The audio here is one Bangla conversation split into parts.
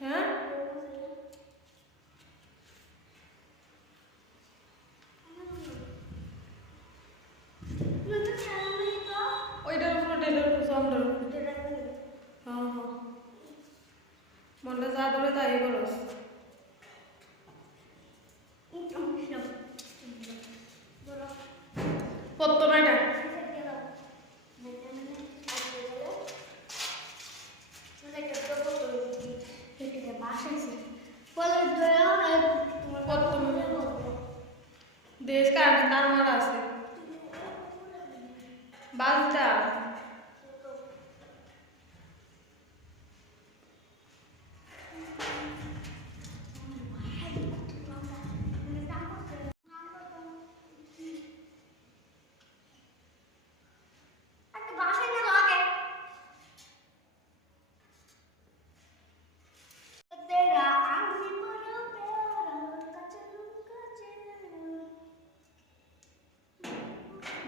হ্যাঁ ওইটার উপর টেলের উপর সামনের উপর হ্যাঁ হ্যাঁ মনটা যা ধরে তাই করস কত না এটা দেশ কার তার মারা আছে বালটা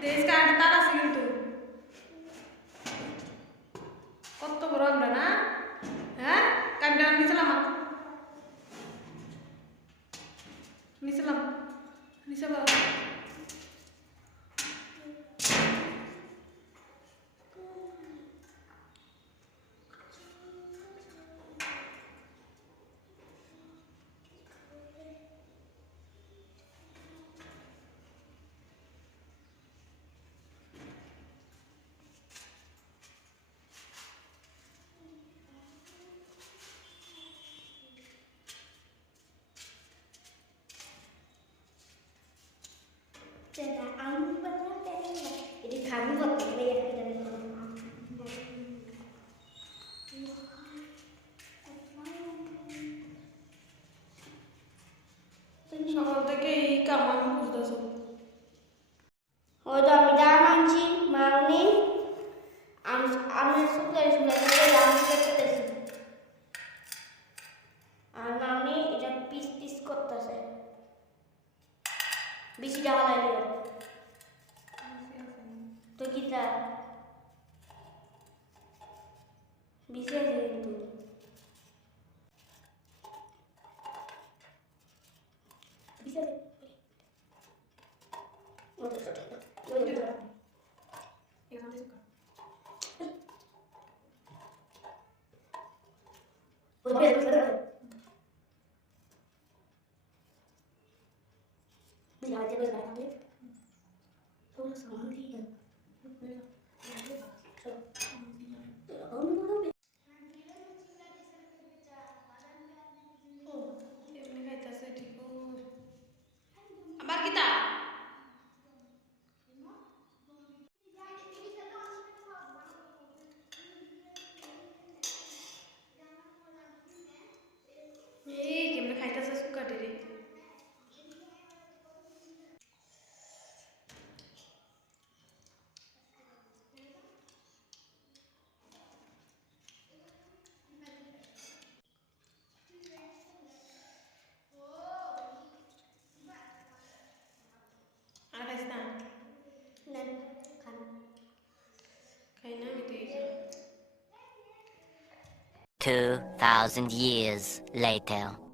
দেশ কার তার আছে কিন্তু কত বড় আমরা না হ্যাঁ কামটা নিছিলাম নিছিলাম নিছিলাম Ini kami buat apa ya kita সকাল থেকে এই কাম আমি বুঝতেছি হয়তো আমি ডাল আনছি মাউনি আমি শুকাই আমি কেটেছি আর মাউনি এটা পিস পিস করতেছে বেশি ডাল লাগে তো কিটা বেশি আছে কিন্তু বেশি আছে এমনি খাইতেছে ঠিক আবার কিতা এই কেমনে খাইতেছে সুকাটি রে আর খাইছ না খাই না আমি তো 2,000 years later.